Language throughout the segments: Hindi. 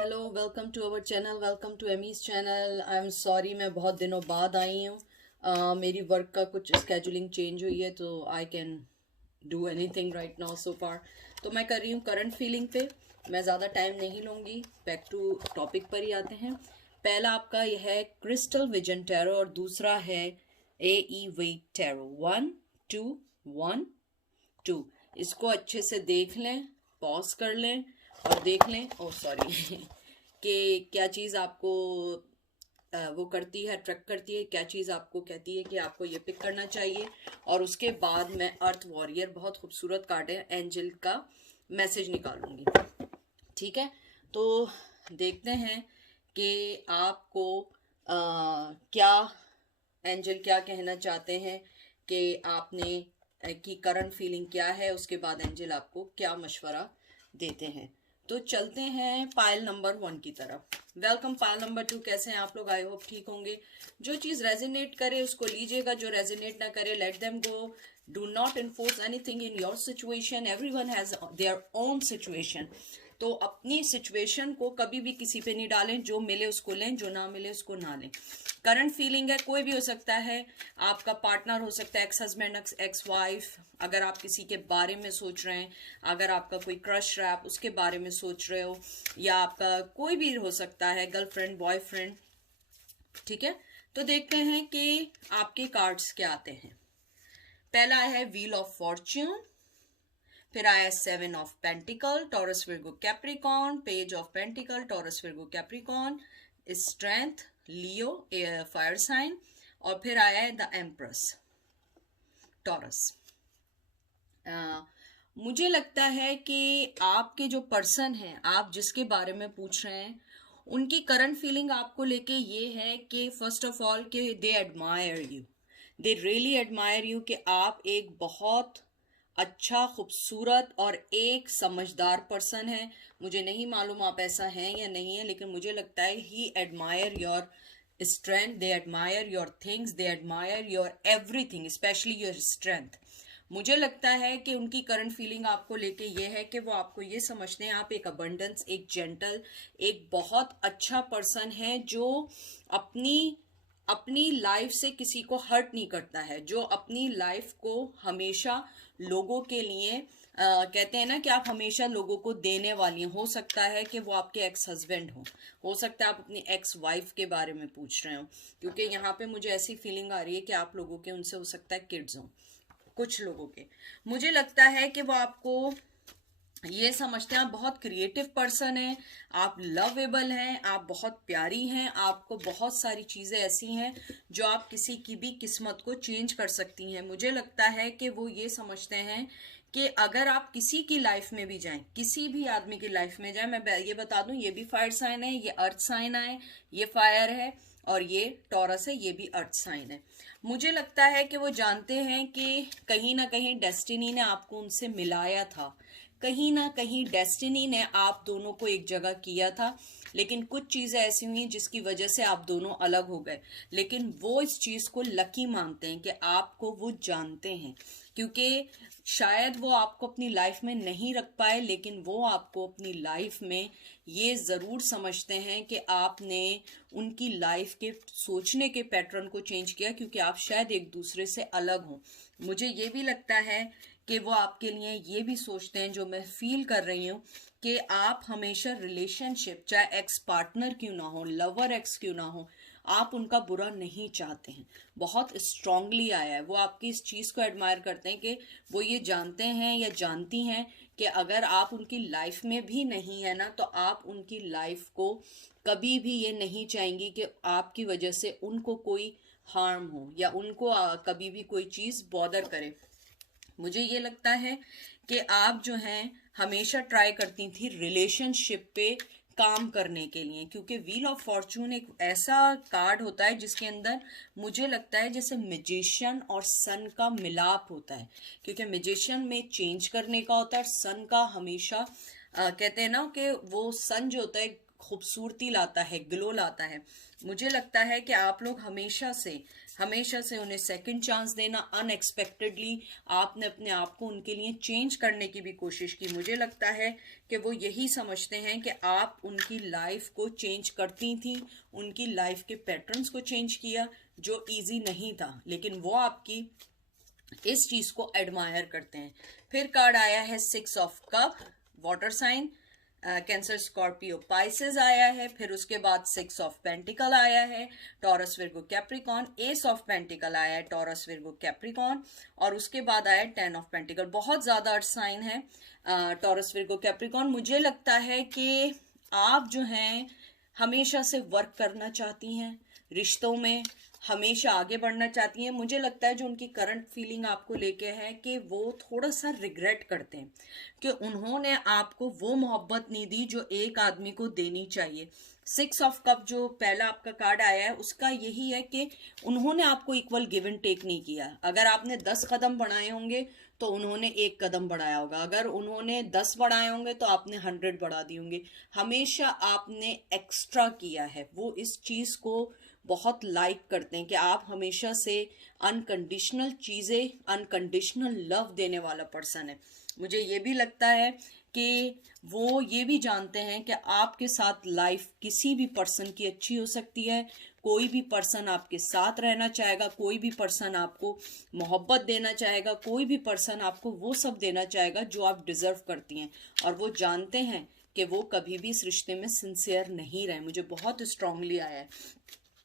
Hello, welcome to our channel, welcome to Amy's channel. I am sorry, मैं बहुत दिनों बाद आई हूँ। मेरी वर्क का कुछ स्केजुलिंग चेंज हुई है, तो I can do anything right now so far. तो मैं कर रही हूँ करंट फीलिंग पे। मैं ज़्यादा टाइम नहीं लूँगी, बैक टू टॉपिक पर ही आते हैं। पहला आपका यह है क्रिस्टल विजन टैरो और दूसरा है ए वेट टैरो। 1 2 1 2। इसको अच्छे से देख लें, पॉज कर लें और देख लें, ओ सॉरी कि क्या चीज़ आपको वो करती है, अट्रैक्ट करती है, क्या चीज़ आपको कहती है कि आपको ये पिक करना चाहिए। और उसके बाद मैं अर्थ वॉरियर, बहुत खूबसूरत कार्ड है, एंजल का मैसेज निकालूंगी। ठीक है, तो देखते हैं कि आपको क्या एंजल क्या कहना चाहते हैं, कि आपने की करंट फीलिंग क्या है। उसके बाद एंजल आपको क्या मशवरा देते हैं। तो चलते हैं पायल नंबर 1 की तरफ। वेलकम पायल नंबर 2, कैसे हैं आप लोग? आई होप ठीक होंगे। जो चीज़ रेजोनेट करे उसको लीजिएगा, जो रेजोनेट ना करे let them go. Do not enforce anything in your situation, everyone has their own situation. तो अपनी सिचुएशन को कभी भी किसी पे नहीं डालें, जो मिले उसको लें, जो ना मिले उसको ना लें। करंट फीलिंग है, कोई भी हो सकता है, आपका पार्टनर हो सकता है, एक्स हस्बैंड, एक्स वाइफ, अगर आप किसी के बारे में सोच रहे हैं, अगर आपका कोई क्रश है आप उसके बारे में सोच रहे हो, या आपका कोई भी हो सकता है, गर्लफ्रेंड, बॉयफ्रेंड। ठीक है, तो देखते हैं कि आपके कार्ड्स क्या आते हैं। पहला है व्हील ऑफ फॉर्च्यून, फिर आया 7 of pentacle, Taurus Virgo Capricorn, page of pentacle, Taurus Virgo Capricorn, strength, Leo, fire sign, और फिर आया है द एम्प्रेस, टॉरस। मुझे लगता है कि आपके जो पर्सन हैं, आप जिसके बारे में पूछ रहे हैं, उनकी करंट फीलिंग आपको लेके ये है कि फर्स्ट ऑफ ऑल कि दे admire you, they really admire you, कि आप एक बहुत अच्छा, खूबसूरत और एक समझदार पर्सन है। मुझे नहीं मालूम आप ऐसा हैं या नहीं है, लेकिन मुझे लगता है he admire your strength, they admire your things, they admire your everything, especially your strength। मुझे लगता है कि उनकी करंट फीलिंग आपको लेके ये है कि वो आपको ये समझते हैं आप एक अबंडेंस, एक जेंटल, एक बहुत अच्छा पर्सन है, जो अपनी अपनी लाइफ से किसी को हर्ट नहीं करता है, जो अपनी लाइफ को हमेशा लोगों के लिए कहते हैं ना कि आप हमेशा लोगों को देने वाली हैं। हो सकता है कि वो आपके एक्स हस्बैंड हो सकता है आप अपनी एक्स वाइफ के बारे में पूछ रहे हो, क्योंकि यहाँ पे मुझे ऐसी फीलिंग आ रही है कि आप लोगों के उनसे हो सकता है किड्स हो, कुछ लोगों के। मुझे लगता है कि वो आपको ये समझते हैं आप बहुत क्रिएटिव पर्सन हैं, आप लवेबल हैं, आप बहुत प्यारी हैं, आपको बहुत सारी चीज़ें ऐसी हैं जो आप किसी की भी किस्मत को चेंज कर सकती हैं। मुझे लगता है कि वो ये समझते हैं कि अगर आप किसी की लाइफ में भी जाएं, किसी भी आदमी की लाइफ में जाएं, मैं ये बता दूं, ये भी फायर साइन है, ये अर्थ साइन है, ये फायर है, और ये टॉरस है, ये भी अर्थ साइन है। मुझे लगता है कि वो जानते हैं कि कहीं ना कहीं डेस्टिनी ने आपको उनसे मिलाया था, कहीं ना कहीं डेस्टिनी ने आप दोनों को एक जगह किया था, लेकिन कुछ चीज़ें ऐसी हुई जिसकी वजह से आप दोनों अलग हो गए। लेकिन वो इस चीज़ को लकी मानते हैं कि आपको वो जानते हैं, क्योंकि शायद वो आपको अपनी लाइफ में नहीं रख पाए, लेकिन वो आपको अपनी लाइफ में ये ज़रूर समझते हैं कि आपने उनकी लाइफ के सोचने के पैटर्न को चेंज किया, क्योंकि आप शायद एक दूसरे से अलग हों। मुझे ये भी लगता है कि वो आपके लिए ये भी सोचते हैं, जो मैं फील कर रही हूँ, कि आप हमेशा रिलेशनशिप, चाहे एक्स पार्टनर क्यों ना हो, लवर एक्स क्यों ना हो, आप उनका बुरा नहीं चाहते हैं। बहुत स्ट्रांगली आया है, वो आपकी इस चीज़ को एडमायर करते हैं कि वो ये जानते हैं या जानती हैं कि अगर आप उनकी लाइफ में भी नहीं है ना, तो आप उनकी लाइफ को कभी भी ये नहीं चाहेंगी कि आपकी वजह से उनको कोई हार्म हो, या उनको कभी भी कोई चीज़ बॉदर करे। मुझे ये लगता है कि आप जो हैं हमेशा ट्राई करती थी रिलेशनशिप पे काम करने के लिए, क्योंकि व्हील ऑफ फॉर्चून एक ऐसा कार्ड होता है जिसके अंदर मुझे लगता है जैसे मैजिशियन और सन का मिलाप होता है, क्योंकि मैजिशियन में चेंज करने का होता है, सन का हमेशा कहते हैं ना कि वो सन जो होता है खूबसूरती लाता है, ग्लो लाता है। मुझे लगता है कि आप लोग हमेशा से उन्हें सेकंड चांस देना, अनएक्सपेक्टेडली आपने अपने आप को उनके लिए चेंज करने की भी कोशिश की। मुझे लगता है कि वो यही समझते हैं कि आप उनकी लाइफ को चेंज करती थी, उनकी लाइफ के पैटर्न्स को चेंज किया, जो इजी नहीं था, लेकिन वो आपकी इस चीज को एडमायर करते हैं। फिर कार्ड आया है 6 of cup, water sign, Cancer, Scorpio, Pisces आया है। फिर उसके बाद 6 ऑफ पेंटिकल आया है, taurus, Virgo, Capricorn. S of pentacle आया है, टॉरस, विर्गो, कैप्रिकॉन। और उसके बाद आया 10 ऑफ पेंटिकल। बहुत ज्यादा अर्थ साइन है, टॉरस, विर्गो, कैप्रिकॉन। मुझे लगता है कि आप जो हैं हमेशा से वर्क करना चाहती हैं, रिश्तों में हमेशा आगे बढ़ना चाहती हैं। मुझे लगता है जो उनकी करंट फीलिंग आपको लेके है कि वो थोड़ा सा रिग्रेट करते हैं कि उन्होंने आपको वो मोहब्बत नहीं दी जो एक आदमी को देनी चाहिए। 6 ऑफ कप जो पहला आपका कार्ड आया है उसका यही है कि उन्होंने आपको इक्वल गिव एंड टेक नहीं किया। अगर आपने 10 कदम बढ़ाए होंगे तो उन्होंने 1 कदम बढ़ाया होगा, अगर उन्होंने 10 बढ़ाए होंगे तो आपने 100 बढ़ा दी होंगे। हमेशा आपने एक्स्ट्रा किया है। वो इस चीज को बहुत लाइक करते हैं कि आप हमेशा से अनकंडीशनल चीजें, अनकंडीशनल लव देने वाला पर्सन है। मुझे ये भी लगता है कि वो ये भी जानते हैं कि आपके साथ लाइफ किसी भी पर्सन की अच्छी हो सकती है। कोई भी पर्सन आपके साथ रहना चाहेगा, कोई भी पर्सन आपको मोहब्बत देना चाहेगा, कोई भी पर्सन आपको वो सब देना चाहेगा जो आप डिजर्व करती हैं। और वो जानते हैं कि वो कभी भी इस रिश्ते में सिंसियर नहीं रहे। मुझे बहुत स्ट्रांगली आया है।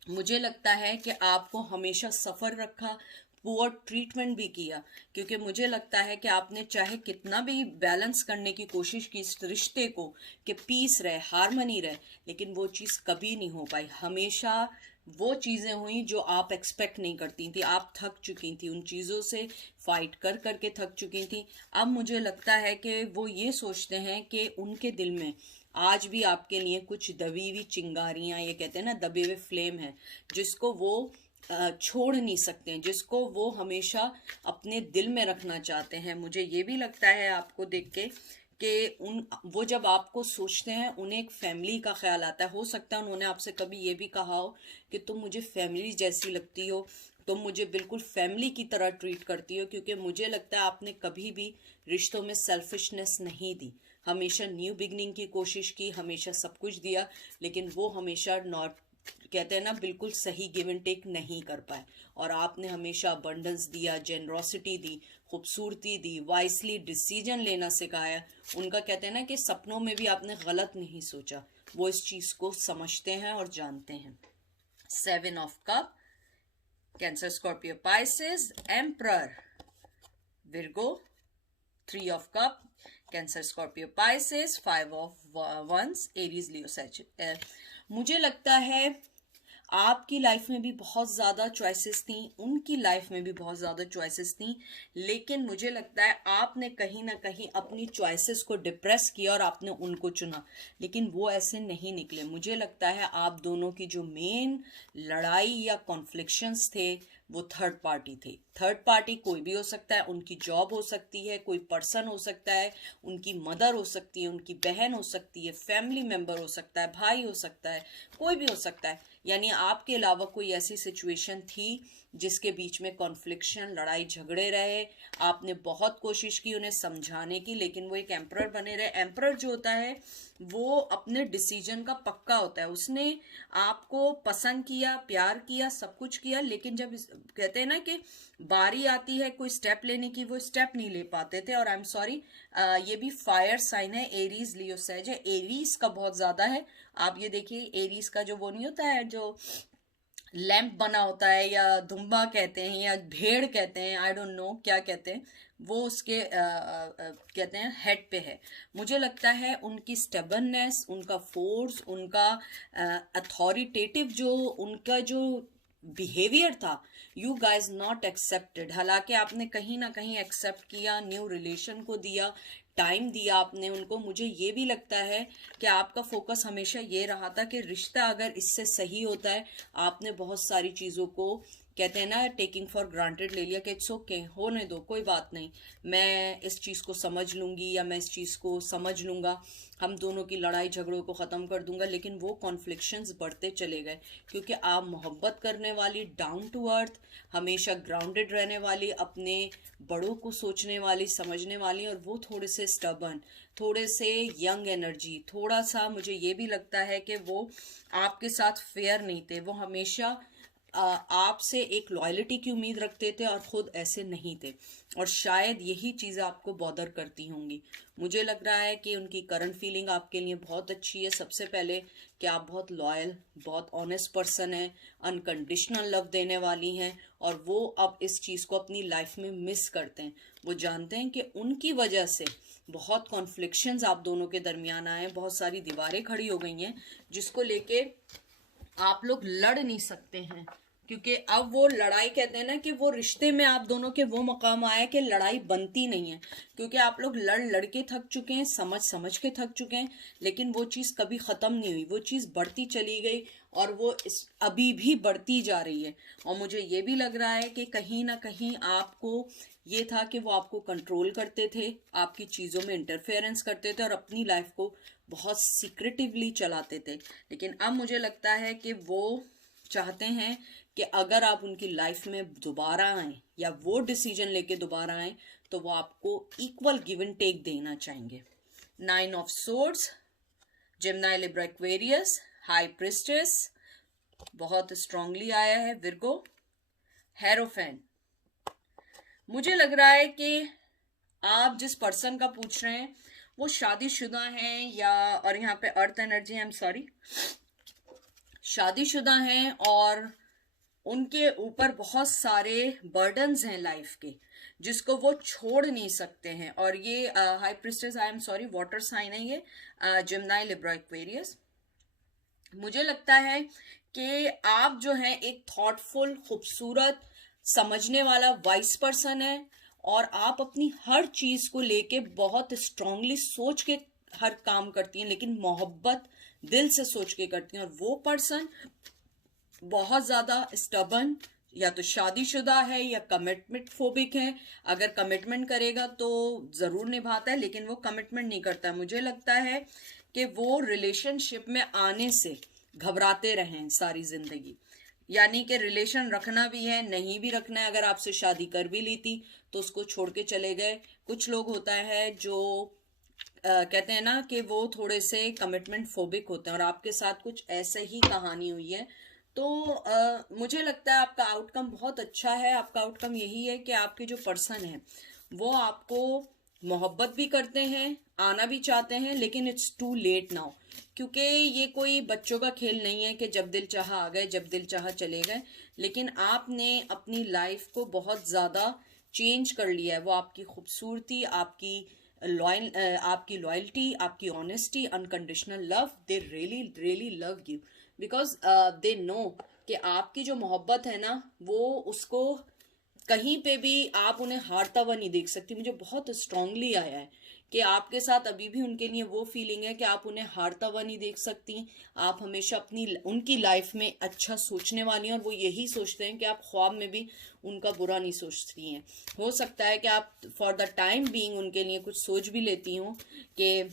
मुझे लगता है कि आपको हमेशा सफ़र रखा, पुअर ट्रीटमेंट भी किया, क्योंकि मुझे लगता है कि आपने चाहे कितना भी बैलेंस करने की कोशिश की इस रिश्ते को कि पीस रहे, हार्मनी रहे, लेकिन वो चीज़ कभी नहीं हो पाई। हमेशा वो चीज़ें हुई जो आप एक्सपेक्ट नहीं करती थी। आप थक चुकी थी, उन चीज़ों से फाइट कर करके थक चुकी थी। अब मुझे लगता है कि वो ये सोचते हैं कि उनके दिल में आज भी आपके लिए कुछ दबी हुई चिंगारियां, ये कहते हैं ना दबे हुए फ्लेम है, जिसको वो छोड़ नहीं सकते हैं, जिसको वो हमेशा अपने दिल में रखना चाहते हैं। मुझे ये भी लगता है आपको देख के कि वो जब आपको सोचते हैं उन्हें एक फैमिली का ख्याल आता है। हो सकता है उन्होंने आपसे कभी ये भी कहा हो कि तुम मुझे फैमिली जैसी लगती हो, तुम मुझे बिल्कुल फैमिली की तरह ट्रीट करती हो। क्योंकि मुझे लगता है आपने कभी भी रिश्तों में सेल्फिशनेस नहीं दी, हमेशा न्यू बिगनिंग की कोशिश की, हमेशा सब कुछ दिया, लेकिन वो हमेशा नॉट, कहते हैं ना, बिल्कुल सही गिव एंड टेक नहीं कर पाए। और आपने हमेशा अबंडेंस दिया, जेनरोसिटी दी, खूबसूरती दी, वाइसली डिसीजन लेना सिखाया। उनका कहते हैं ना कि सपनों में भी आपने गलत नहीं सोचा। वो इस चीज को समझते हैं और जानते हैं। 7 of cup, Cancer, Scorpio, Pisces, emperor, Virgo. 3 of cup, Cancer, Scorpio, Pisces, 5 of wands, Aries, Leo, Sagittarius. मुझे लगता है आपकी लाइफ में भी बहुत ज़्यादा चॉइसेस थी, उनकी लाइफ में भी बहुत ज़्यादा चॉइसेस थी, लेकिन मुझे लगता है आपने कहीं ना कहीं अपनी चॉइसेस को डिप्रेस किया और आपने उनको चुना, लेकिन वो ऐसे नहीं निकले। मुझे लगता है आप दोनों की जो मेन लड़ाई या कॉन्फ्लिक्शंस थे वो थर्ड पार्टी थे। थर्ड पार्टी कोई भी हो सकता है, उनकी जॉब हो सकती है, कोई पर्सन हो सकता है, उनकी मदर हो सकती है, उनकी बहन हो सकती है, फैमिली मेंबर हो सकता है, भाई हो सकता है, कोई भी हो सकता है। यानी आपके अलावा कोई ऐसी सिचुएशन थी जिसके बीच में कॉन्फ्लिक्शन, लड़ाई झगड़े रहे। आपने बहुत कोशिश की उन्हें समझाने की, लेकिन वो एक एम्परर बने रहे। एम्परर जो होता है वो अपने डिसीजन का पक्का होता है। उसने आपको पसंद किया, प्यार किया, सब कुछ किया, लेकिन जब कहते हैं ना कि बारी आती है कोई स्टेप लेने की, वो स्टेप नहीं ले पाते थे। और आई एम सॉरी, ये भी फायर साइन है, एरीज, लियो, सैज है। एरीज का बहुत ज्यादा है। आप ये देखिए, एरीज का जो वो नहीं होता है जो लैंप बना होता है, या धुम्बा कहते हैं या भेड़ कहते हैं, आई डोंट नो क्या कहते हैं, वो उसके कहते हैं हेड पे है। मुझे लगता है उनकी स्टेबलनेस, उनका फोर्स, उनका अथॉरिटेटिव जो उनका जो बिहेवियर था, यू गाइज नॉट एक्सेप्टेड। हालांकि आपने कहीं ना कहीं एक्सेप्ट किया, न्यू रिलेशन को दिया, टाइम दिया आपने उनको। मुझे ये भी लगता है कि आपका फोकस हमेशा ये रहा था कि रिश्ता अगर इससे सही होता है, आपने बहुत सारी चीज़ों को कहते हैं ना, टेकिंग फॉर ग्रांटेड ले लिया कि इट्स ओके, होने दो, कोई बात नहीं, मैं इस चीज़ को समझ लूँगी या मैं इस चीज़ को समझ लूँगा, हम दोनों की लड़ाई झगड़ों को ख़त्म कर दूंगा। लेकिन वो कॉन्फ्लिक्शंस बढ़ते चले गए, क्योंकि आप मोहब्बत करने वाली, डाउन टू अर्थ, हमेशा ग्राउंडेड रहने वाली, अपने बड़ों को सोचने वाली, समझने वाली, और वो थोड़े से स्टबर्न, थोड़े से यंग एनर्जी, थोड़ा सा मुझे ये भी लगता है कि वो आपके साथ फेयर नहीं थे। वो हमेशा आपसे एक लॉयल्टी की उम्मीद रखते थे और खुद ऐसे नहीं थे, और शायद यही चीज़ें आपको बॉदर करती होंगी। मुझे लग रहा है कि उनकी करंट फीलिंग आपके लिए बहुत अच्छी है। सबसे पहले कि आप बहुत लॉयल, बहुत ऑनेस्ट पर्सन हैं, अनकंडीशनल लव देने वाली हैं, और वो अब इस चीज़ को अपनी लाइफ में मिस करते हैं। वो जानते हैं कि उनकी वजह से बहुत कॉन्फ्लिक्शंस आप दोनों के दरमियान आए, बहुत सारी दीवारें खड़ी हो गई हैं जिसको लेके आप लोग लड़ नहीं सकते हैं, क्योंकि अब वो लड़ाई, कहते हैं ना कि वो रिश्ते में आप दोनों के वो मकाम आया कि लड़ाई बनती नहीं है, क्योंकि आप लोग लड़ लड़ के थक चुके हैं, समझ समझ के थक चुके हैं, लेकिन वो चीज़ कभी ख़त्म नहीं हुई, वो चीज़ बढ़ती चली गई, और वो अभी भी बढ़ती जा रही है। और मुझे ये भी लग रहा है कि कहीं ना कहीं आपको ये था कि वो आपको कंट्रोल करते थे, आपकी चीज़ों में इंटरफेरेंस करते थे, और अपनी लाइफ को बहुत सीक्रेटिवली चलाते थे। लेकिन अब मुझे लगता है कि वो चाहते हैं कि अगर आप उनकी लाइफ में दोबारा आए या वो डिसीजन लेके दोबारा आए, तो वो आपको इक्वल गिव एंड टेक देना चाहेंगे। 9 of swords, Gemini, Libra, Aquarius, high priestess बहुत स्ट्रांगली आया है, विर्गो, हेरोफेन। मुझे लग रहा है कि आप जिस पर्सन का पूछ रहे हैं वो शादीशुदा हैं, या, और यहाँ पे earth energy, I am sorry, शादीशुदा हैं और उनके ऊपर बहुत सारे बर्डन्स हैं लाइफ के जिसको वो छोड़ नहीं सकते हैं। और ये high priestess, I am sorry, water sign है ये, जेमिनी, लिब्रा, एक्वेरियस। मुझे लगता है कि आप जो हैं एक थॉटफुल, खूबसूरत, समझने वाला, वाइस पर्सन है, और आप अपनी हर चीज को लेके बहुत स्ट्रांगली सोच के हर काम करती हैं, लेकिन मोहब्बत दिल से सोच के करती हैं। और वो पर्सन बहुत ज्यादा स्टबर्न, या तो शादीशुदा है या कमिटमेंट फोबिक है। अगर कमिटमेंट करेगा तो जरूर निभाता है, लेकिन वो कमिटमेंट नहीं करता। मुझे लगता है कि वो रिलेशनशिप में आने से घबराते रहें सारी जिंदगी, यानी कि रिलेशन रखना भी है, नहीं भी रखना है। अगर आपसे शादी कर भी ली थी तो उसको छोड़ के चले गए। कुछ लोग होता है जो कहते हैं ना कि वो थोड़े से कमिटमेंट फोबिक होते हैं, और आपके साथ कुछ ऐसे ही कहानी हुई है। तो मुझे लगता है आपका आउटकम बहुत अच्छा है। आपका आउटकम यही है कि आपके जो पर्सन है वो आपको मोहब्बत भी करते हैं, आना भी चाहते हैं, लेकिन इट्स टू लेट नाउ, क्योंकि ये कोई बच्चों का खेल नहीं है कि जब दिल चाहा आ गए, जब दिल चाहा चले गए। लेकिन आपने अपनी लाइफ को बहुत ज़्यादा चेंज कर लिया है। वो आपकी खूबसूरती, आपकी आपकी लॉयल्टी, आपकी honesty, unconditional love, they really really love you, because they know कि आपकी जो मोहब्बत है ना, वो उसको कहीं पे भी आप उन्हें हारता हुआ नहीं देख सकती। मुझे बहुत स्ट्रांगली आया है कि आपके साथ अभी भी उनके लिए वो फीलिंग है कि आप उन्हें हारता हुआ नहीं देख सकती। आप हमेशा अपनी उनकी लाइफ में अच्छा सोचने वाली हैं, और वो यही सोचते हैं कि आप ख्वाब में भी उनका बुरा नहीं सोचती हैं। हो सकता है कि आप फॉर द टाइम बीइंग उनके लिए कुछ सोच भी लेती हों कि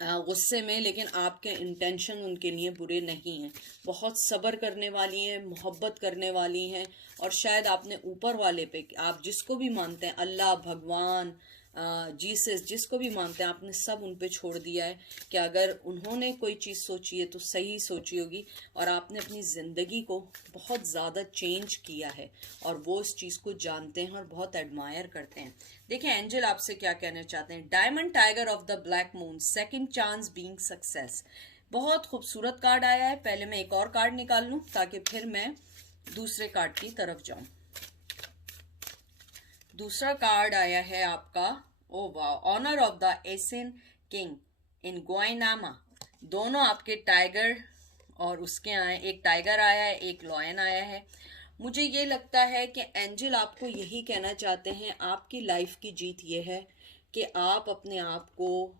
गुस्से में, लेकिन आपके इंटेंशन उनके लिए बुरे नहीं हैं। बहुत सब्र करने वाली हैं, मोहब्बत करने वाली हैं, और शायद आपने ऊपर वाले पे, आप जिसको भी मानते हैं, अल्लाह, भगवान, जीसस, जिसको भी मानते हैं, आपने सब उन पे छोड़ दिया है कि अगर उन्होंने कोई चीज़ सोची है तो सही सोची होगी। और आपने अपनी ज़िंदगी को बहुत ज़्यादा चेंज किया है, और वो इस चीज़ को जानते हैं और बहुत एडमायर करते हैं। देखिए एंजल आपसे क्या कहना चाहते हैं। Diamond tiger of the black moon, second chance being success. बहुत खूबसूरत कार्ड आया है। पहले मैं एक और कार्ड निकाल लूं ताकि फिर मैं दूसरे कार्ड की तरफ जाऊं। दूसरा कार्ड आया है आपका, ओ वाह, ऑनर ऑफ द एसिन किंग इन ग्वाइनामा। दोनों आपके टाइगर और उसके आए, एक टाइगर आया है, एक लॉयन आया है। मुझे ये लगता है कि एंजल आपको यही कहना चाहते हैं, आपकी लाइफ की जीत ये है कि आप अपने आप को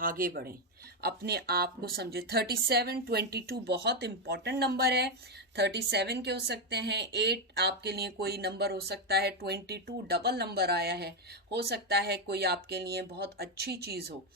आगे बढ़ें। अपने आप को समझे। 37, 22 बहुत इंपॉर्टेंट नंबर है। 37 के हो सकते हैं, 8 आपके लिए कोई नंबर हो सकता है, 22 डबल नंबर आया है, हो सकता है कोई आपके लिए बहुत अच्छी चीज हो।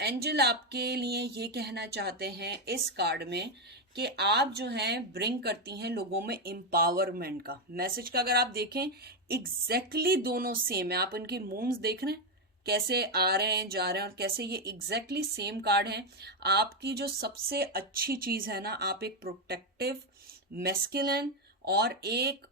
एंजल आपके लिए ये कहना चाहते हैं इस कार्ड में कि आप जो हैं ब्रिंग करती हैं लोगों में एम्पावरमेंट का मैसेज का। अगर आप देखें एग्जैक्टली दोनों सेम है, आप उनके मूव्स देख रहे हैं कैसे आ रहे हैं जा रहे हैं और कैसे ये एग्जैक्टली सेम कार्ड हैं। आपकी जो सबसे अच्छी चीज है ना, आप एक प्रोटेक्टिव मैस्कुलिन और एक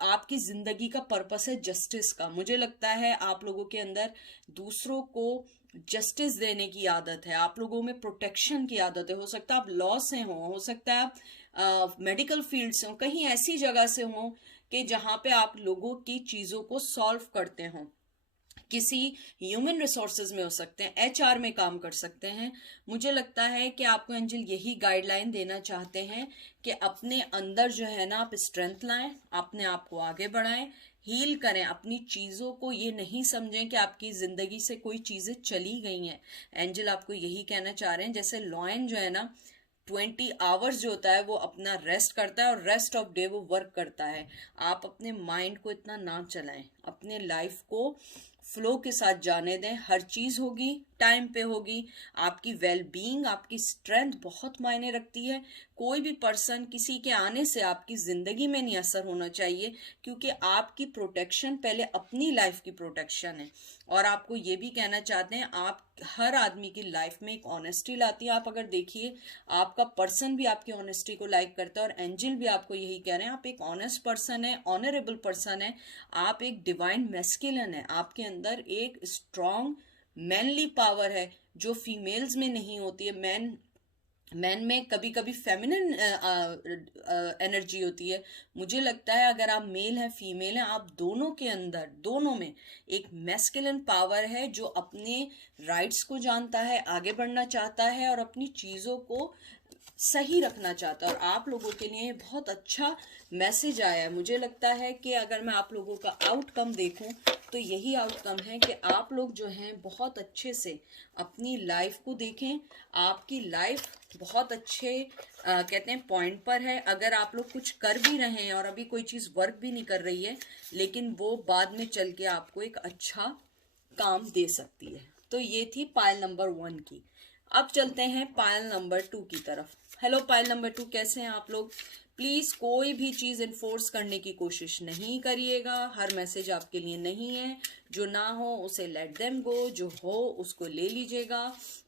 आपकी जिंदगी का पर्पस है जस्टिस का। मुझे लगता है आप लोगों के अंदर दूसरों को जस्टिस देने की आदत है, आप लोगों में प्रोटेक्शन की आदत है। हो सकता है आप लॉ से हो सकता है आप मेडिकल फील्ड से हो, कहीं ऐसी जगह से हो कि जहां पे आप लोगों की चीजों को सॉल्व करते हो। किसी ह्यूमन रिसोर्सेज में हो सकते हैं, एचआर में काम कर सकते हैं। मुझे लगता है कि आपको एंजल यही गाइडलाइन देना चाहते हैं कि अपने अंदर जो है ना आप स्ट्रेंथ लाएं, अपने आप को आगे बढ़ाएं, हील करें अपनी चीजों को। ये नहीं समझें कि आपकी जिंदगी से कोई चीजें चली गई हैं। एंजल आपको यही कहना चाह रहे हैं, जैसे लॉयन जो है ना 20 आवर्स जो होता है वो अपना रेस्ट करता है और रेस्ट ऑफ डे वो वर्क करता है। आप अपने माइंड को इतना ना चलाएं, अपने लाइफ को फ्लो के साथ जाने दें। हर चीज होगी, टाइम पे होगी। आपकी वेल बीइंग, आपकी स्ट्रेंथ बहुत मायने रखती है। कोई भी पर्सन किसी के आने से आपकी जिंदगी में नहीं असर होना चाहिए, क्योंकि आपकी प्रोटेक्शन पहले अपनी लाइफ की प्रोटेक्शन है। और आपको ये भी कहना चाहते हैं, आप हर आदमी की लाइफ में एक ऑनेस्टी लाती है। आप अगर देखिए आपका पर्सन भी आपकी ऑनेस्टी को लाइक करता है और एंजल भी आपको यही कह रहे हैं, आप एक ऑनेस्ट पर्सन है, ऑनरेबल पर्सन है, आप एक डिवाइन मैस्कुलिन है। आपके अंदर एक स्ट्रॉन्ग मैनली पावर है जो फीमेल्स में नहीं होती है। मैन में कभी कभी फेमिनिन एनर्जी होती है। मुझे लगता है अगर आप मेल हैं फीमेल हैं, आप दोनों के अंदर, दोनों में एक मैस्कुलिन पावर है जो अपने राइट्स को जानता है, आगे बढ़ना चाहता है और अपनी चीजों को सही रखना चाहता है। और आप लोगों के लिए बहुत अच्छा मैसेज आया है। मुझे लगता है कि अगर मैं आप लोगों का आउटकम देखूं तो यही आउटकम है कि आप लोग जो हैं बहुत अच्छे से अपनी लाइफ को देखें। आपकी लाइफ बहुत अच्छे कहते हैं पॉइंट पर है। अगर आप लोग कुछ कर भी रहे हैं और अभी कोई चीज वर्क भी नहीं कर रही है, लेकिन वो बाद में चल के आपको एक अच्छा काम दे सकती है। तो ये थी पायल नंबर 1 की। अब चलते हैं पायल नंबर 2 की तरफ। हेलो पायल नंबर 2, कैसे हैं आप लोग? प्लीज कोई भी चीज इन्फोर्स करने की कोशिश नहीं करिएगा। हर मैसेज आपके लिए नहीं है। जो ना हो उसे लेट देम गो, जो हो उसको ले लीजिएगा।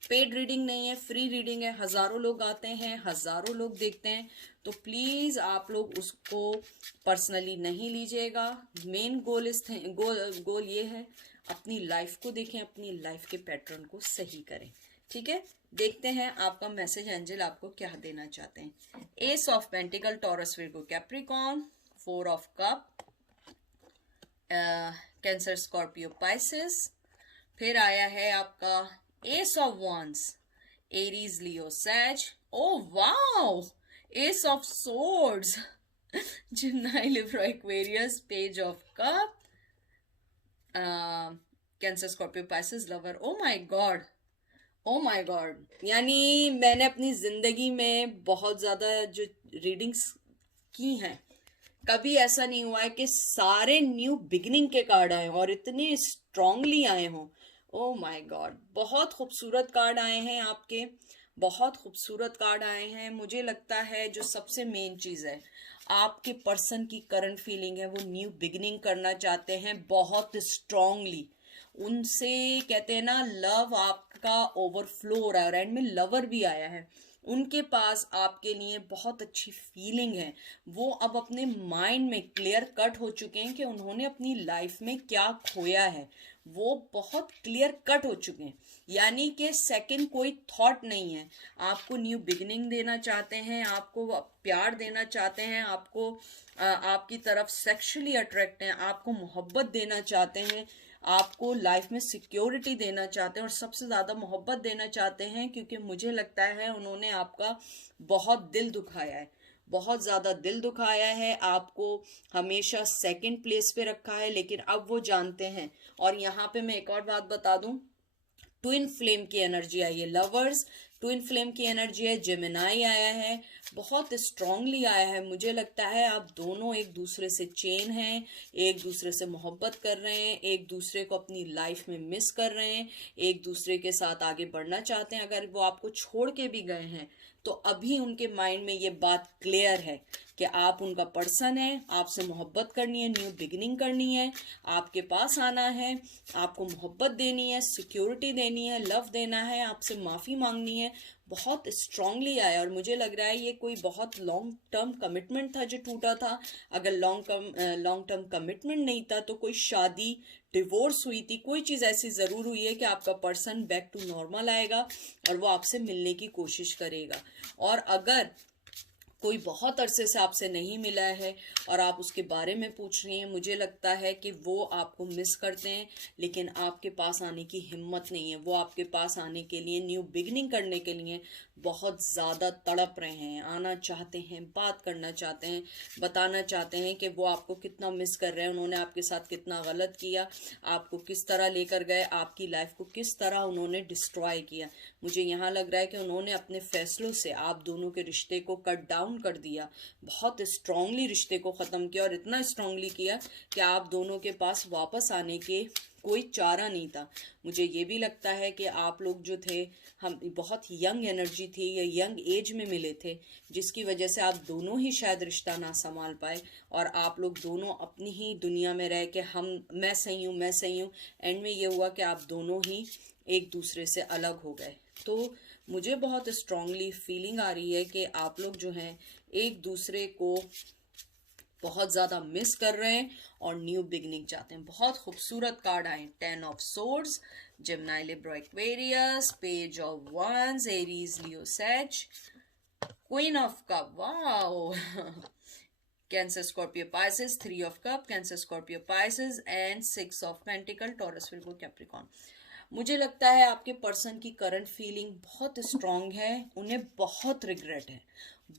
पेड रीडिंग नहीं है, फ्री रीडिंग है। हजारों लोग आते हैं, हजारों लोग देखते हैं, तो प्लीज आप लोग उसको पर्सनली नहीं लीजिएगा। मेन गोल ये है, अपनी लाइफ को देखें, अपनी लाइफ के पैटर्न को सही करें। ठीक है, देखते हैं आपका मैसेज एंजल आपको क्या देना चाहते हैं। Ace of pentacle, Taurus, Virgo, Capricorn, 4 of cup, Cancer, Scorpio, Pisces. फिर आया है आपका ace of wands, Aries, Leo, Sag. Oh wow, ace of swords, Gemini, Libra, Aquarius, page of cup, Cancer, Scorpio, Pisces, lover. Oh my god, oh my god, यानी मैंने अपनी जिंदगी में बहुत ज्यादा जो रीडिंग्स की हैं, कभी ऐसा नहीं हुआ है कि सारे न्यू बिगिनिंग के कार्ड आए और इतने स्ट्रांगली आए हों। ओ माय गॉड, बहुत खूबसूरत कार्ड आए हैं आपके, बहुत खूबसूरत कार्ड आए हैं। मुझे लगता है जो सबसे मेन चीज है, आपके पर्सन की करंट फीलिंग है, वो न्यू बिगिनिंग करना चाहते हैं बहुत स्ट्रांगली। उनसे कहते हैं ना लव आपका ओवरफ्लो हो रहा है और एंड में लवर भी आया है। उनके पास आपके लिए बहुत अच्छी फीलिंग है। वो अब अपने माइंड में क्लियर कट हो चुके हैं कि उन्होंने अपनी लाइफ में क्या खोया है। वो बहुत क्लियर कट हो चुके हैं, यानी कि सेकंड कोई थॉट नहीं है। आपको न्यू बिगिनिंग देना चाहते हैं, आपको प्यार देना चाहते हैं, आपको आपकी तरफ सेक्सुअली अट्रैक्ट हैं, आपको मोहब्बत देना चाहते हैं, आपको लाइफ में सिक्योरिटी देना चाहते हैं और सबसे ज्यादा मोहब्बत देना चाहते हैं, क्योंकि मुझे लगता है उन्होंने आपका बहुत दिल दुखाया है, बहुत ज्यादा दिल दुखाया है, आपको हमेशा सेकंड प्लेस पे रखा है। लेकिन अब वो जानते हैं। और यहाँ पे मैं एक और बात बता दूं, ट्विन फ्लेम की एनर्जी आई है, लवर्स ट्विन फ्लेम की एनर्जी है, जेमिनाई आया है, बहुत स्ट्रांगली आया है। मुझे लगता है आप दोनों एक दूसरे से चेन हैं, एक दूसरे से मोहब्बत कर रहे हैं, एक दूसरे को अपनी लाइफ में मिस कर रहे हैं, एक दूसरे के साथ आगे बढ़ना चाहते हैं। अगर वो आपको छोड़ के भी गए हैं तो अभी उनके माइंड में ये बात क्लियर है कि आप उनका पर्सन है, आपसे मोहब्बत करनी है, न्यू बिगिनिंग करनी है, आपके पास आना है, आपको मोहब्बत देनी है, सिक्योरिटी देनी है, लव देना है, आपसे माफ़ी मांगनी है। बहुत स्ट्रांगली आया और मुझे लग रहा है ये कोई बहुत लॉन्ग टर्म कमिटमेंट था जो टूटा था। अगर लॉन्ग टर्म कमिटमेंट नहीं था तो कोई शादी, डिवोर्स हुई थी, कोई चीज़ ऐसी ज़रूर हुई है कि आपका पर्सन बैक टू नॉर्मल आएगा और वो आपसे मिलने की कोशिश करेगा। और अगर कोई बहुत अरसे से आपसे नहीं मिला है और आप उसके बारे में पूछ रही हैं, मुझे लगता है कि वो आपको मिस करते हैं लेकिन आपके पास आने की हिम्मत नहीं है। वो आपके पास आने के लिए, न्यू बिगनिंग करने के लिए बहुत ज़्यादा तड़प रहे हैं, आना चाहते हैं, बात करना चाहते हैं, बताना चाहते हैं कि वो आपको कितना मिस कर रहे हैं, उन्होंने आपके साथ कितना गलत किया, आपको किस तरह लेकर गए, आपकी लाइफ को किस तरह उन्होंने डिस्ट्रॉय किया। मुझे यहाँ लग रहा है कि उन्होंने अपने फैसलों से आप दोनों के रिश्ते को कट डाउन कर दिया, बहुत स्ट्रांगली रिश्ते को ख़त्म किया और इतना स्ट्रांगली किया कि आप दोनों के पास वापस आने के कोई चारा नहीं था। मुझे ये भी लगता है कि आप लोग जो थे, हम बहुत यंग एनर्जी थी या यंग एज में मिले थे, जिसकी वजह से आप दोनों ही शायद रिश्ता ना संभाल पाए और आप लोग दोनों अपनी ही दुनिया में रह के मैं सही हूँ, मैं सही हूँ, एंड में ये हुआ कि आप दोनों ही एक दूसरे से अलग हो गए। तो मुझे बहुत स्ट्रांगली फीलिंग आ रही है कि आप लोग जो हैं एक दूसरे को बहुत ज़्यादा मिस कर रहे हैं और न्यू बिगनिंग चाहते हैं। बहुत खूबसूरत कार्ड आए, 10 of swords, Gemini, Libra, Aquarius, page of wands, Aries, Leo, Sag, queen of cup, wow, Cancer, Scorpio, Pisces, 3 of cup, Cancer, Scorpio, Pisces and 6 of pentacle, Taurus, Virgo, Capricorn. मुझे लगता है आपके पर्सन की करंट फीलिंग बहुत स्ट्रांग है, उन्हें बहुत रिग्रेट है,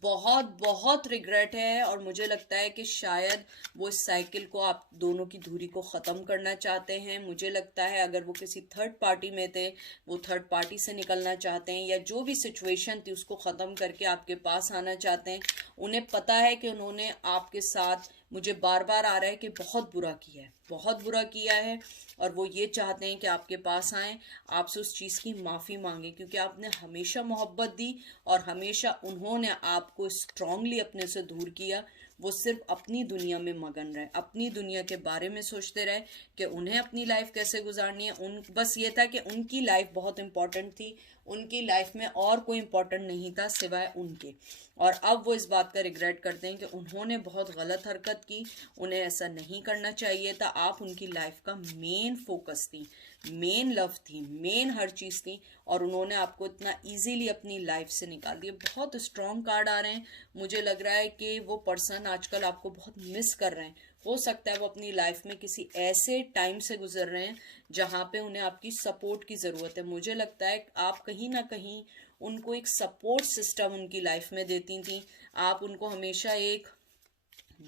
बहुत बहुत रिग्रेट है और मुझे लगता है कि शायद वो इस साइकिल को, आप दोनों की दूरी को ख़त्म करना चाहते हैं। मुझे लगता है अगर वो किसी थर्ड पार्टी में थे, वो थर्ड पार्टी से निकलना चाहते हैं या जो भी सिचुएशन थी उसको ख़त्म करके आपके पास आना चाहते हैं। उन्हें पता है कि उन्होंने आपके साथ, मुझे बार बार आ रहा है कि बहुत बुरा किया है, बहुत बुरा किया है और वो ये चाहते हैं कि आपके पास आएँ, आपसे उस चीज़ की माफ़ी मांगे क्योंकि आपने हमेशा मोहब्बत दी और हमेशा उन्होंने आपको स्ट्रांगली अपने से दूर किया। वो सिर्फ अपनी दुनिया में मगन रहे, अपनी दुनिया के बारे में सोचते रहे कि उन्हें अपनी लाइफ कैसे गुजारनी है। बस ये था कि उनकी लाइफ बहुत इंपॉर्टेंट थी, उनकी लाइफ में और कोई इंपॉर्टेंट नहीं था सिवाय उनके। और अब वो इस बात का रिग्रेट करते हैं कि उन्होंने बहुत गलत हरकत की, उन्हें ऐसा नहीं करना चाहिए था। आप उनकी लाइफ का मेन फोकस थी, मेन लव थी, मेन हर चीज़ थी और उन्होंने आपको इतना इजीली अपनी लाइफ से निकाल दिया। बहुत स्ट्रॉन्ग कार्ड आ रहे हैं। मुझे लग रहा है कि वो पर्सन आजकल आपको बहुत मिस कर रहे हैं। हो सकता है वो अपनी लाइफ में किसी ऐसे टाइम से गुजर रहे हैं जहाँ पे उन्हें आपकी सपोर्ट की ज़रूरत है। मुझे लगता है आप कहीं ना कहीं उनको एक सपोर्ट सिस्टम उनकी लाइफ में देती थी। आप उनको हमेशा एक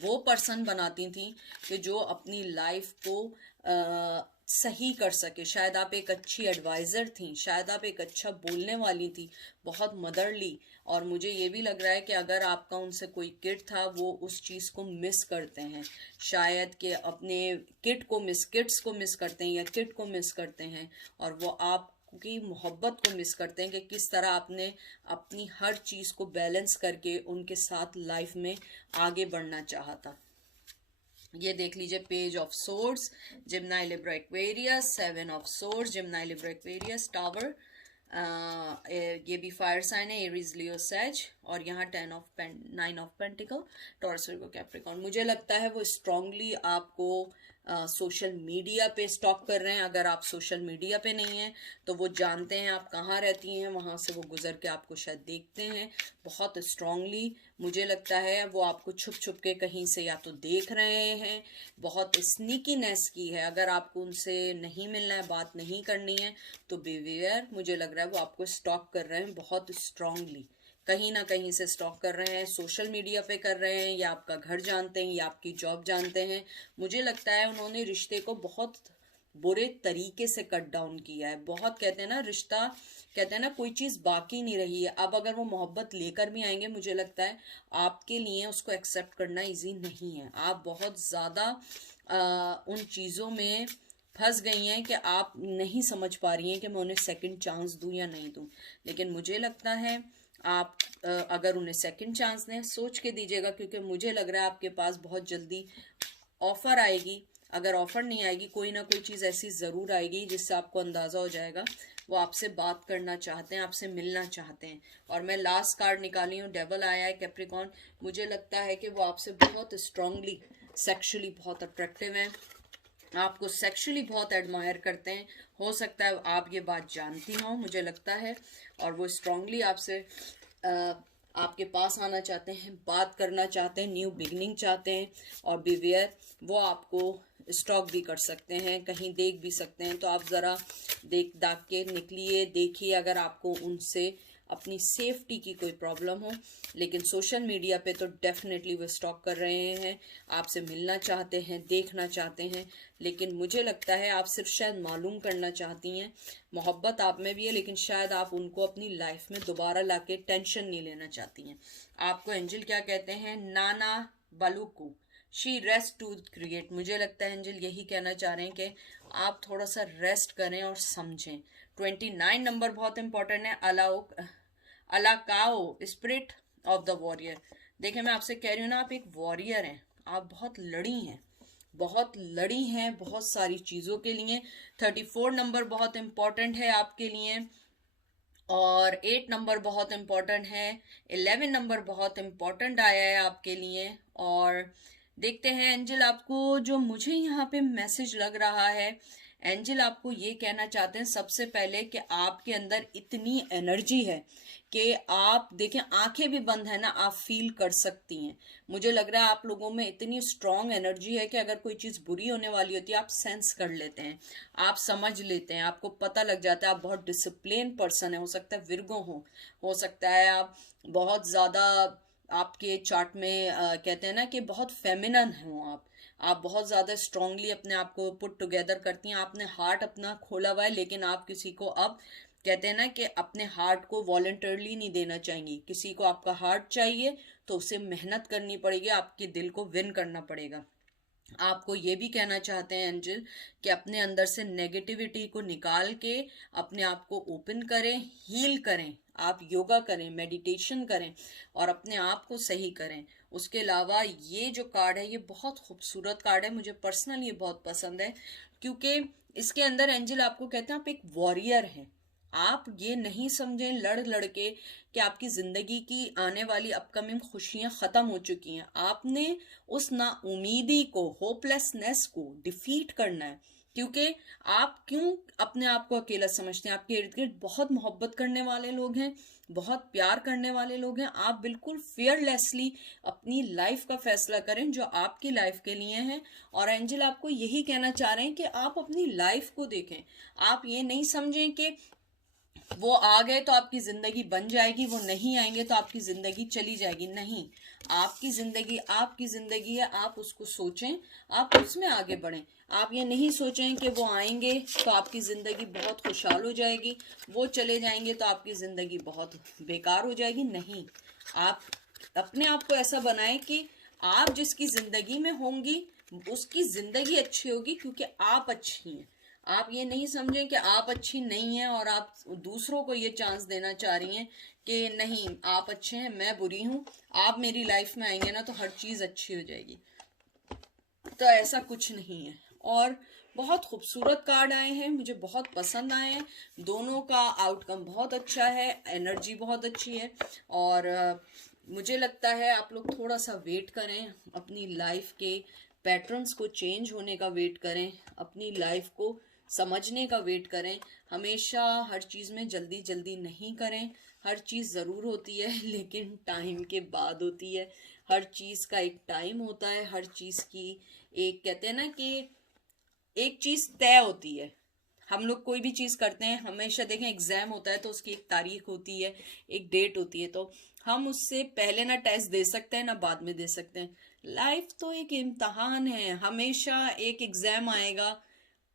वो पर्सन बनाती थी कि जो अपनी लाइफ को सही कर सके। शायद आप एक अच्छी एडवाइज़र थी, शायद आप एक अच्छा बोलने वाली थी, बहुत मदरली। और मुझे ये भी लग रहा है कि अगर आपका उनसे कोई किड था, वो उस चीज़ को मिस करते हैं, शायद कि अपने किड्स को मिस करते हैं या किड को मिस करते हैं और वो आप की मोहब्बत को मिस करते हैं कि किस तरह आपने अपनी हर चीज़ को बैलेंस करके उनके साथ लाइफ में आगे बढ़ना चाहा था। ये देख लीजिए, page of swords, Gemini, Libra, Aquarius, 7 of swords, Gemini, Libra, Aquarius, tower, ये भी फायर साइन है, एरीज, लियो, सैज, और यहाँ 9 of pentacle, Taurus, Virgo, Capricorn. मुझे लगता है वो स्ट्रांगली आपको सोशल मीडिया पे स्टॉक कर रहे हैं। अगर आप सोशल मीडिया पे नहीं हैं तो वो जानते हैं आप कहाँ रहती हैं, वहाँ से वो गुजर के आपको शायद देखते हैं बहुत स्ट्रांगली। मुझे लगता है वो आपको छुप छुप के कहीं से या तो देख रहे हैं, बहुत स्नीकीनेस की है। अगर आपको उनसे नहीं मिलना है, बात नहीं करनी है तो बिहेवियर, मुझे लग रहा है वो आपको स्टॉक कर रहे हैं बहुत स्ट्रांगली, कहीं ना कहीं से स्टॉक कर रहे हैं, सोशल मीडिया पे कर रहे हैं या आपका घर जानते हैं या आपकी जॉब जानते हैं। मुझे लगता है उन्होंने रिश्ते को बहुत बुरे तरीके से कट डाउन किया है। बहुत कहते हैं ना रिश्ता, कहते हैं ना कोई चीज बाकी नहीं रही है। अब अगर वो मोहब्बत लेकर भी आएंगे, मुझे लगता है आपके लिए उसको एक्सेप्ट करना इजी नहीं है। आप बहुत ज्यादा उन चीजों में फंस गई हैं कि आप नहीं समझ पा रही हैं कि मैं उन्हें सेकंड चांस दूं या नहीं दूं। लेकिन मुझे लगता है आप अगर उन्हें सेकंड चांस दें, सोच के दीजिएगा, क्योंकि मुझे लग रहा है आपके पास बहुत जल्दी ऑफर आएगी। अगर ऑफर नहीं आएगी, कोई ना कोई चीज़ ऐसी ज़रूर आएगी जिससे आपको अंदाज़ा हो जाएगा वो आपसे बात करना चाहते हैं, आपसे मिलना चाहते हैं। और मैं लास्ट कार्ड निकाली हूँ, डेवल आया है, कैप्रिकॉर्न। मुझे लगता है कि वो आपसे बहुत स्ट्रांगली सेक्सुअली बहुत अट्रैक्टिव हैं, आपको सेक्सुअली बहुत एडमायर करते हैं। हो सकता है आप ये बात जानती हो, मुझे लगता है, और वो स्ट्रांगली आपसे आपके पास आना चाहते हैं, बात करना चाहते हैं, न्यू बिगनिंग चाहते हैं। और बिवेयर, वो आपको स्टॉक भी कर सकते हैं, कहीं देख भी सकते हैं। तो आप ज़रा देख दाख के निकलिए, देखिए अगर आपको उनसे अपनी सेफ्टी की कोई प्रॉब्लम हो। लेकिन सोशल मीडिया पे तो डेफिनेटली वो स्टॉक कर रहे हैं, आपसे मिलना चाहते हैं, देखना चाहते हैं। लेकिन मुझे लगता है आप सिर्फ शायद मालूम करना चाहती हैं, मोहब्बत आप में भी है, लेकिन शायद आप उनको अपनी लाइफ में दोबारा लाके टेंशन नहीं लेना चाहती हैं। आपको एंजल क्या कहते हैं? नाना बालूकू, शी रेस्ट टू क्रिएट। मुझे लगता है एंजल यही कहना चाह रहे हैं कि आप थोड़ा सा रेस्ट करें और समझें। 29 नंबर बहुत इंपॉर्टेंट है, अलाकाओ, स्पिरिट ऑफ द वॉरियर। देखिए मैं आपसे कह रही हूँ ना, आप एक वॉरियर हैं, आप बहुत लड़ी हैं, बहुत लड़ी हैं बहुत सारी चीज़ों के लिए। 34 नंबर बहुत इंपॉर्टेंट है आपके लिए, और 8 नंबर बहुत इंपॉर्टेंट है, 11 नंबर बहुत इंपॉर्टेंट आया है आपके लिए। और देखते हैं एंजल, आपको जो मुझे यहाँ पे मैसेज लग रहा है, एंजल आपको ये कहना चाहते हैं सबसे पहले कि आपके अंदर इतनी एनर्जी है कि आप देखें, आंखें भी बंद है ना, आप फील कर सकती हैं। मुझे लग रहा है आप लोगों में इतनी स्ट्रांग एनर्जी है कि अगर कोई चीज़ बुरी होने वाली होती है आप सेंस कर लेते हैं, आप समझ लेते हैं, आपको पता लग जाता है। आप बहुत डिसिप्लिन पर्सन है, हो सकता है विर्गो हो सकता है आप बहुत ज़्यादा, आपके चार्ट में कहते हैं ना कि बहुत फेमिनन हो आप बहुत ज़्यादा स्ट्रांगली अपने आप को पुट टुगेदर करती हैं। आपने हार्ट अपना खोला हुआ है, लेकिन आप किसी को अब कहते हैं ना कि अपने हार्ट को वॉलंटरली नहीं देना चाहेंगी। किसी को आपका हार्ट चाहिए तो उसे मेहनत करनी पड़ेगी, आपके दिल को विन करना पड़ेगा। आपको ये भी कहना चाहते हैं एंजल कि अपने अंदर से नेगेटिविटी को निकाल के अपने आप को ओपन करें, हील करें, आप योगा करें, मेडिटेशन करें और अपने आप को सही करें। उसके अलावा ये जो कार्ड है ये बहुत खूबसूरत कार्ड है, मुझे पर्सनली ये बहुत पसंद है, क्योंकि इसके अंदर एंजल आपको कहते हैं आप एक वॉरियर हैं। आप ये नहीं समझें लड़ लड़ के कि आपकी जिंदगी की आने वाली अपकमिंग खुशियां खत्म हो चुकी हैं। आपने उस नाउमीदी को, होपलेसनेस को डिफीट करना है। क्योंकि आप क्यों अपने आप को अकेला समझते हैं? आपके इर्द गिर्द बहुत मोहब्बत करने वाले लोग हैं, बहुत प्यार करने वाले लोग हैं। आप बिल्कुल फियरलेसली अपनी लाइफ का फैसला करें जो आपकी लाइफ के लिए है। और एंजल आपको यही कहना चाह रहे हैं कि आप अपनी लाइफ को देखें। आप ये नहीं समझें कि वो आ गए तो आपकी जिंदगी बन जाएगी, वो नहीं आएंगे तो आपकी जिंदगी चली जाएगी। नहीं, आपकी जिंदगी है, आप उसको सोचें, आप उसमें आगे बढ़ें। आप ये नहीं सोचें कि वो आएंगे तो आपकी जिंदगी बहुत खुशहाल हो जाएगी, वो चले जाएंगे तो आपकी जिंदगी बहुत बेकार हो जाएगी। नहीं, आप अपने आप को ऐसा बनाएं कि आप जिसकी जिंदगी में होंगी उसकी जिंदगी अच्छी होगी, क्योंकि आप अच्छी हैं। आप ये नहीं समझें कि आप अच्छी नहीं हैं और आप दूसरों को ये चांस देना चाह रही हैं कि नहीं आप अच्छे हैं, मैं बुरी हूं, आप मेरी लाइफ में आएंगे ना तो हर चीज अच्छी हो जाएगी। तो ऐसा कुछ नहीं है। और बहुत खूबसूरत कार्ड आए हैं, मुझे बहुत पसंद आए हैं, दोनों का आउटकम बहुत अच्छा है, एनर्जी बहुत अच्छी है। और मुझे लगता है आप लोग थोड़ा सा वेट करें, अपनी लाइफ के पैटर्न्स को चेंज होने का वेट करें, अपनी लाइफ को समझने का वेट करें। हमेशा हर चीज़ में जल्दी जल्दी नहीं करें। हर चीज़ ज़रूर होती है लेकिन टाइम के बाद होती है। हर चीज़ का एक टाइम होता है, हर चीज़ की एक कहते हैं ना कि एक चीज़ तय होती है। हम लोग कोई भी चीज़ करते हैं, हमेशा देखें एग्जाम होता है तो उसकी एक तारीख होती है, एक डेट होती है, तो हम उससे पहले ना टेस्ट दे सकते हैं ना बाद में दे सकते हैं। लाइफ तो एक इम्तहान है, हमेशा एक एग्जाम आएगा,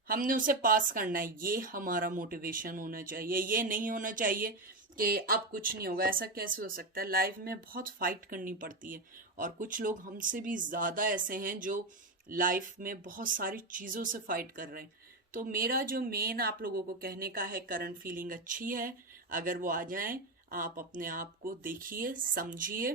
हमने उसे पास करना है, ये हमारा मोटिवेशन होना चाहिए। ये नहीं होना चाहिए कि अब कुछ नहीं होगा। ऐसा कैसे हो सकता है? लाइफ में बहुत फाइट करनी पड़ती है, और कुछ लोग हमसे भी ज़्यादा ऐसे हैं जो लाइफ में बहुत सारी चीज़ों से फाइट कर रहे हैं। तो मेरा जो मेन आप लोगों को कहने का है, करंट फीलिंग अच्छी है, अगर वो आ जाए आप अपने आप को देखिए, समझिए,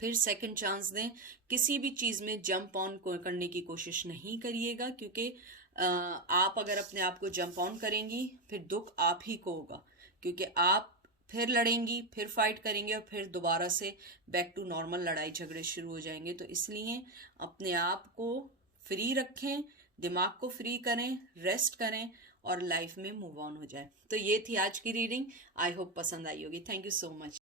फिर सेकंड चांस दें। किसी भी चीज़ में जंप ऑन करने की कोशिश नहीं करिएगा, क्योंकि आप अगर अपने आप को जंप ऑन करेंगी फिर दुख आप ही को होगा, क्योंकि आप फिर लड़ेंगी, फिर फाइट करेंगे, और फिर दोबारा से बैक टू नॉर्मल लड़ाई झगड़े शुरू हो जाएंगे। तो इसलिए अपने आप को फ्री रखें, दिमाग को फ्री करें, रेस्ट करें, और लाइफ में मूव ऑन हो जाए। तो ये थी आज की रीडिंग। आई होप पसंद आई होगी। Thank you so much.